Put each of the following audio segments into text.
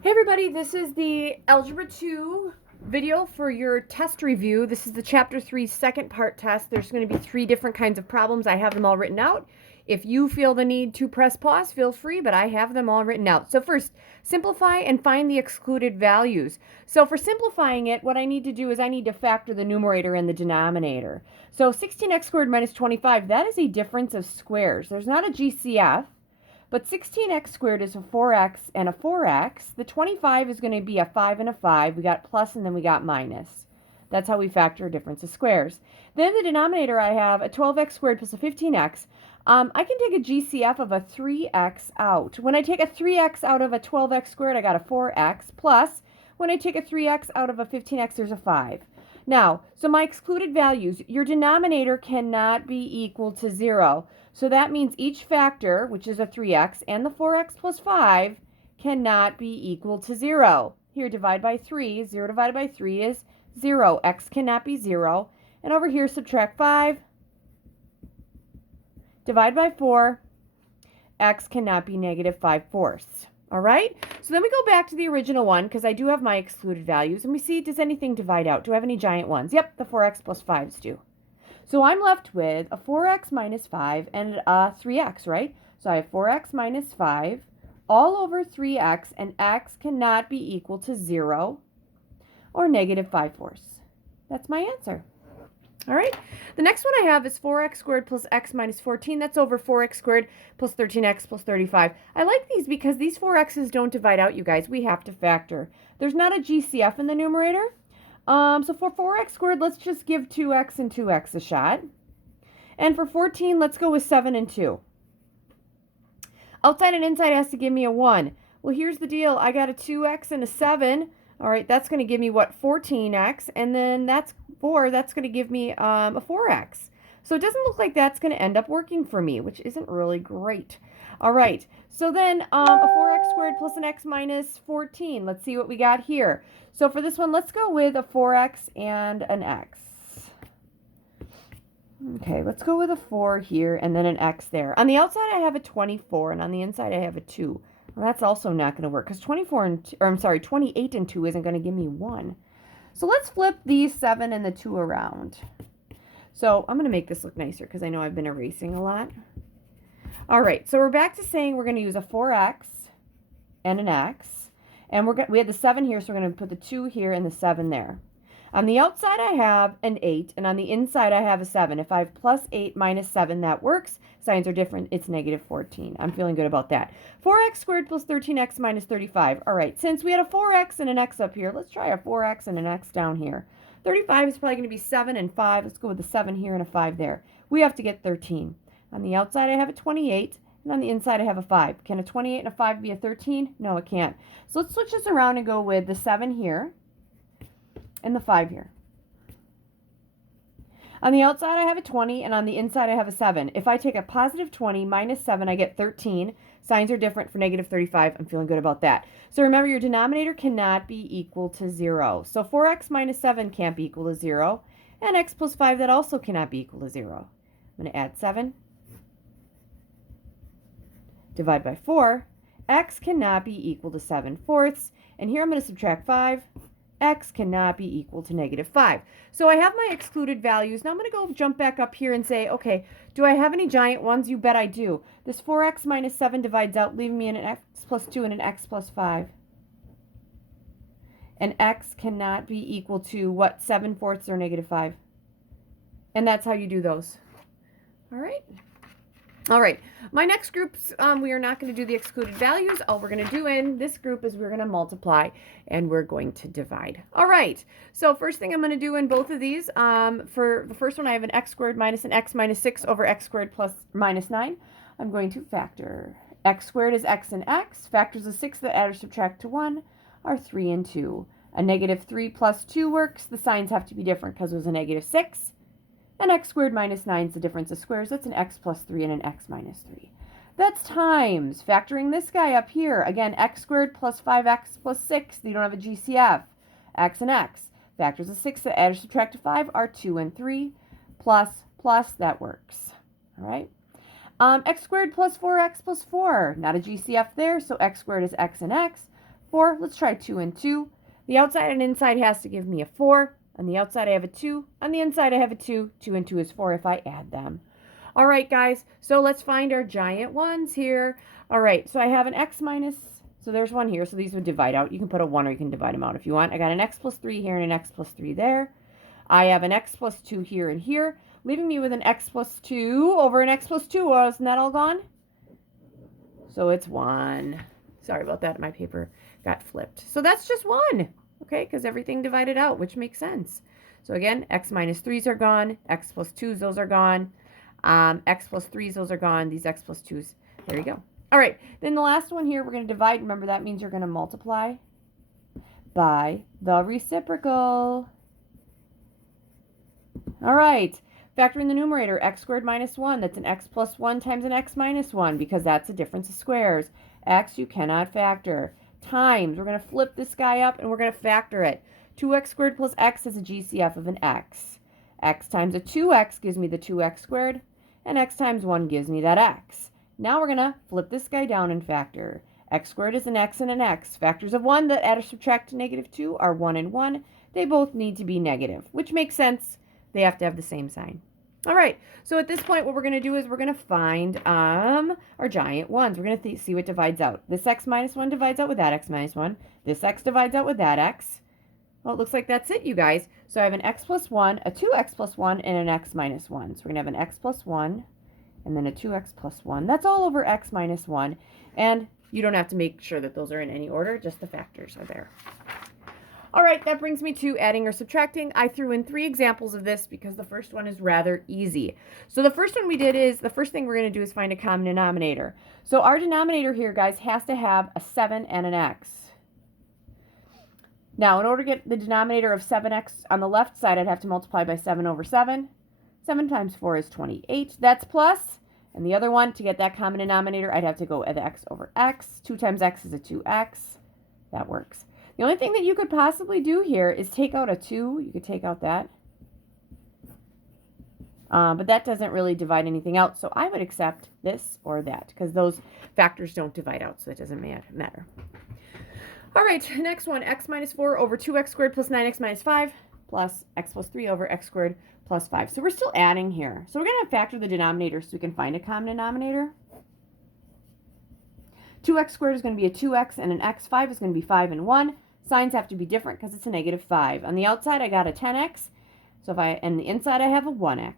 Hey everybody, this is the Algebra 2 video for your test review. This is the Chapter 3 second part test. There's going to be 3 different kinds of problems. I have them all written out. If you feel the need to press pause, feel free, but I have them all written out. So first, simplify and find the excluded values. So for simplifying it, what I need to do is I need to factor the numerator and the denominator. So 16x squared minus 25, that is a difference of squares. There's not a GCF. But 16x squared is a 4x and a 4x. The 25 is going to be a 5 and a 5. We got plus and then we got minus. That's how we factor a difference of squares. Then the denominator, I have a 12x squared plus a 15x. I can take a GCF of a 3x out. When I take a 3x out of a 12x squared, I got a 4x. Plus, when I take a 3x out of a 15x, there's a 5. Now, so my excluded values, your denominator cannot be equal to 0. So that means each factor, which is a 3x, and the 4x plus 5 cannot be equal to 0. Here, divide by 3. 0 divided by 3 is 0. X cannot be 0. And over here, subtract 5. Divide by 4. X cannot be negative 5/4. All right? So then we go back to the original one, because I do have my excluded values, and we see, does anything divide out? Do I have any giant ones? Yep, the 4x plus 5s do. So I'm left with a 4x minus 5 and a 3x, right? So I have 4x minus 5 all over 3x, and x cannot be equal to 0 or negative 5/4. That's my answer. All right. The next one I have is 4x squared plus x minus 14. That's over 4x squared plus 13x plus 35. I like these because these 4x's don't divide out, you guys. We have to factor. There's not a GCF in the numerator. So for 4x squared, let's just give 2x and 2x a shot. And for 14, let's go with 7 and 2. Outside and inside has to give me a 1. Well, here's the deal. I got a 2x and a 7. All right, that's going to give me, what, 14x. And then that's 4. That's going to give me a 4x. So it doesn't look like that's going to end up working for me, which isn't really great. All right, so then a 4x squared plus an x minus 14. Let's see what we got here. So for this one, let's go with a 4x and an x. Okay, let's go with a 4 here and then an x there. On the outside, I have a 24, and on the inside, I have a 2. Well, that's also not going to work because 28 and 2 isn't going to give me 1. So let's flip these 7 and the 2 around. So I'm going to make this look nicer because I know I've been erasing a lot. All right, so we're back to saying we're going to use a 4x and an x. And we have the 7 here, so we're going to put the 2 here and the 7 there. On the outside, I have an 8, and on the inside, I have a 7. If I have plus 8 minus 7, that works. Signs are different. It's negative 14. I'm feeling good about that. 4x squared plus 13x minus 35. All right, since we had a 4x and an x up here, let's try a 4x and an x down here. 35 is probably going to be 7 and 5. Let's go with the 7 here and a 5 there. We have to get 13. On the outside, I have a 28, and on the inside, I have a 5. Can a 28 and a 5 be a 13? No, it can't. So let's switch this around and go with the 7 here and the 5 here. On the outside, I have a 20, and on the inside, I have a 7. If I take a positive 20 minus 7, I get 13. Signs are different for negative 35. I'm feeling good about that. So remember, your denominator cannot be equal to 0. So 4x minus 7 can't be equal to 0. And x plus 5, that also cannot be equal to 0. I'm going to add 7. Divide by 4. X cannot be equal to 7/4. And here I'm going to subtract 5. X cannot be equal to negative 5. So I have my excluded values. Now I'm going to go jump back up here and say, okay, do I have any giant ones? You bet I do. This 4x minus 7 divides out, leaving me an x plus 2 and an x plus 5. And x cannot be equal to, what, 7/4 or negative 5. And that's how you do those. All right. All right, my next groups, we are not going to do the excluded values. All we're going to do in this group is we're going to multiply and we're going to divide. All right, so first thing I'm going to do in both of these, for the first one, I have an x squared minus an x minus 6 over x squared plus minus 9. I'm going to factor. X squared is x and x. Factors of 6 that add or subtract to 1 are 3 and 2. A negative 3 plus 2 works. The signs have to be different because it was a negative 6. And x squared minus 9 is the difference of squares. That's an x plus 3 and an x minus 3. That's times. Factoring this guy up here. Again, x squared plus 5x plus 6. You don't have a GCF. X and x. Factors of 6 that add or subtract to 5 are 2 and 3. Plus, that works. All right. X squared plus 4x plus 4. Not a GCF there, so x squared is x and x. 4. Let's try 2 and 2. The outside and inside has to give me a 4. On the outside I have a 2. On the inside I have a 2. 2 and 2 is 4 if I add them. All right, guys, so let's find our giant ones here. All right, so I have an x minus, so there's one here, so these would divide out. You can put a 1 or you can divide them out if you want. I got an x plus 3 here and an x plus 3 there. I have an x plus 2 here and here, leaving me with an x plus 2 over an x plus 2. Oh, isn't that all gone? So it's 1. Sorry about that, my paper got flipped. So that's just 1, okay, because everything divided out, which makes sense. So again, x minus 3s are gone, x plus 2s, those are gone. X plus 3s, those are gone. These x plus 2s, there you go. All right, then the last one here, we're going to divide. Remember, that means you're going to multiply by the reciprocal. All right, factor in the numerator, x squared minus 1. That's an x plus 1 times an x minus 1 because that's a difference of squares. X you cannot factor. Times, we're going to flip this guy up and we're going to factor it. 2x squared plus x is a GCF of an x. X times a 2x gives me the 2x squared, and x times 1 gives me that x. Now we're going to flip this guy down and factor. X squared is an x and an x. Factors of 1 that add or subtract to negative 2 are 1 and 1. They both need to be negative, which makes sense. They have to have the same sign. All right, so at this point, what we're going to do is we're going to find our giant ones. We're going to see what divides out. This x minus 1 divides out with that x minus 1. This x divides out with that x. Well, it looks like that's it, you guys. So I have an x plus 1, a 2x plus 1, and an x minus 1. So we're going to have an x plus 1 and then a 2x plus 1. That's all over x minus 1. And you don't have to make sure that those are in any order. Just the factors are there. All right, that brings me to adding or subtracting. I threw in 3 examples of this because the first one is rather easy. So the first one we did is, the first thing we're going to do is find a common denominator. So our denominator here, guys, has to have a 7 and an x. Now, in order to get the denominator of 7x on the left side, I'd have to multiply by 7 over 7. 7 times 4 is 28. That's plus. And the other one, to get that common denominator, I'd have to go with x over x. 2 times x is a 2x. That works. The only thing that you could possibly do here is take out a 2. You could take out that. But that doesn't really divide anything out. So I would accept this or that because those factors don't divide out, so it doesn't matter. All right, next one, x minus 4 over 2x squared plus 9x minus 5 plus x plus 3 over x squared plus 5. So we're still adding here. So we're going to factor the denominator so we can find a common denominator. 2x squared is going to be a 2x and an x. 5 is going to be 5 and 1. Signs have to be different because it's a negative 5. On the outside, I got a 10x. So and the inside, I have a 1x.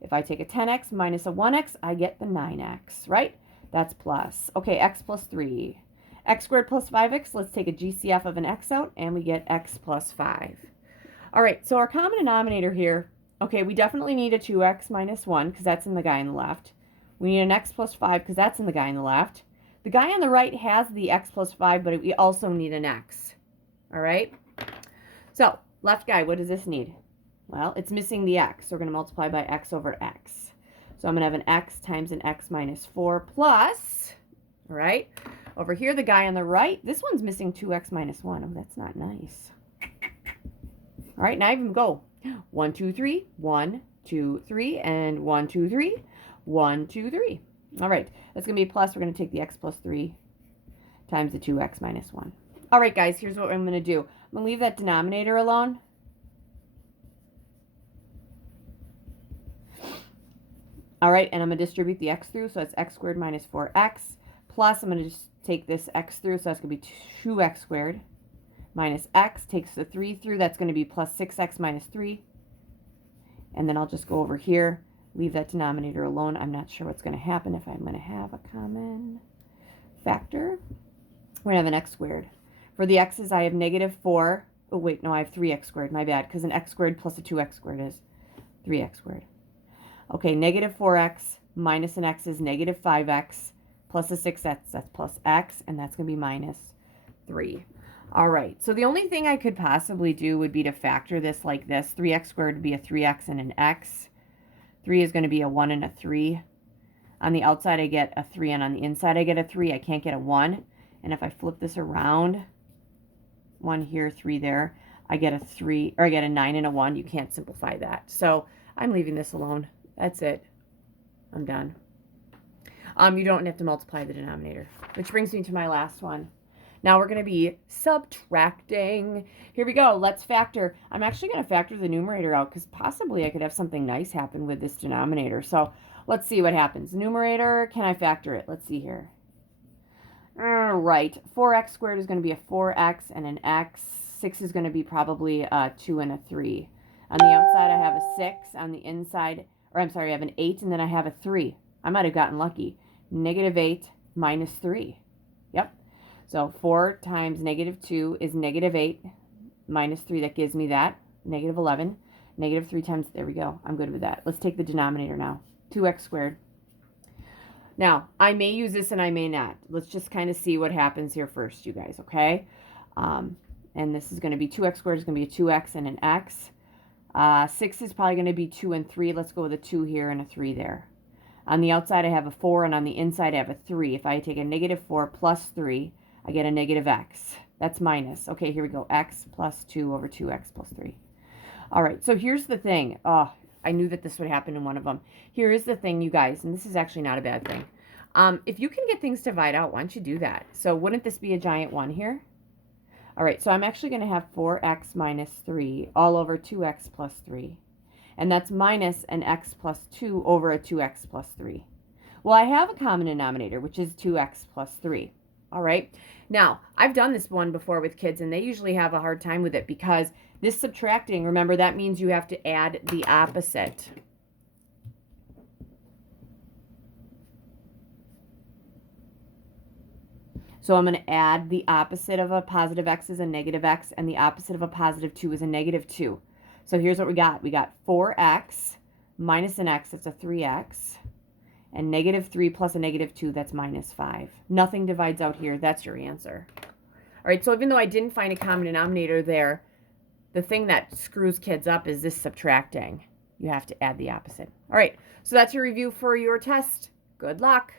If I take a 10x minus a 1x, I get the 9x, right? That's plus. Okay, x plus 3. X squared plus 5x, let's take a GCF of an x out, and we get x plus 5. All right, so our common denominator here, okay, we definitely need a 2x minus 1, because that's in the guy on the left. We need an x plus 5, because that's in the guy on the left. The guy on the right has the x plus 5, but we also need an x. All right? So, left guy, what does this need? Well, it's missing the x, so we're going to multiply by x over x. So I'm going to have an x times an x minus 4 plus, all right? Over here, the guy on the right, this one's missing 2x minus 1. Oh, that's not nice. All right, now I can go 1, 2, 3, 1, 2, 3, and 1, 2, 3, 1, 2, 3. All right, that's going to be a plus. We're going to take the x plus 3 times the 2x minus 1. All right, guys, here's what I'm going to do. I'm going to leave that denominator alone. All right, and I'm going to distribute the x through, so it's x squared minus 4x. Plus, I'm going to just take this x through, so that's going to be 2x squared minus x. Takes the 3 through, that's going to be plus 6x minus 3. And then I'll just go over here, leave that denominator alone. I'm not sure what's going to happen if I'm going to have a common factor. We're going to have an x squared. For the x's, I have negative 4. Oh, wait, no, I have 3x squared. My bad, because an x squared plus a 2x squared is 3x squared. Okay, negative 4x minus an x is negative 5x. Plus a 6x, that's plus x, and that's going to be minus 3. All right, so the only thing I could possibly do would be to factor this like this. 3x squared would be a 3x and an x. 3 is going to be a 1 and a 3. On the outside, I get a 3, and on the inside, I get a 3. I can't get a 1. And if I flip this around, 1 here, 3 there, I get a 3, or I get a 9 and a 1. You can't simplify that. So I'm leaving this alone. That's it. I'm done. You don't have to multiply the denominator, which brings me to my last one. Now we're going to be subtracting. Here we go. Let's factor. I'm actually going to factor the numerator out because possibly I could have something nice happen with this denominator. So let's see what happens. Numerator, can I factor it? Let's see here. All right. 4x squared is going to be a 4x and an x. 6 is going to be probably a 2 and a 3. On the outside, I have a 6. On the inside, or I'm sorry, I have an 8, and then I have a 3. I might have gotten lucky. Negative 8 minus 3. Yep. So 4 times negative 2 is negative 8 minus 3. That gives me that. Negative 11. Negative 3 times, there we go. I'm good with that. Let's take the denominator now. 2x squared. Now, I may use this and I may not. Let's just kind of see what happens here first, you guys, okay? And this is going to be 2x squared is going to be a 2x and an x. 6 is probably going to be 2 and 3. Let's go with a 2 here and a 3 there. On the outside, I have a 4, and on the inside, I have a 3. If I take a negative 4 plus 3, I get a negative x. That's minus. Okay, here we go. X plus 2 over 2x plus 3. All right, so here's the thing. Oh, I knew that this would happen in one of them. Here is the thing, you guys, and this is actually not a bad thing. If you can get things to divide out, why don't you do that? So wouldn't this be a giant 1 here? All right, so I'm actually going to have 4x minus 3 all over 2x plus 3. And that's minus an x plus 2 over a 2x plus 3. Well, I have a common denominator, which is 2x plus 3. All right. Now, I've done this one before with kids, and they usually have a hard time with it because this subtracting, remember, that means you have to add the opposite. So I'm going to add the opposite of a positive x is a negative x, and the opposite of a positive 2 is a negative 2. So here's what we got. We got 4x minus an x, that's a 3x, and negative 3 plus a negative 2, that's minus 5. Nothing divides out here. That's your answer. All right, so even though I didn't find a common denominator there, the thing that screws kids up is this subtracting. You have to add the opposite. All right, so that's your review for your test. Good luck.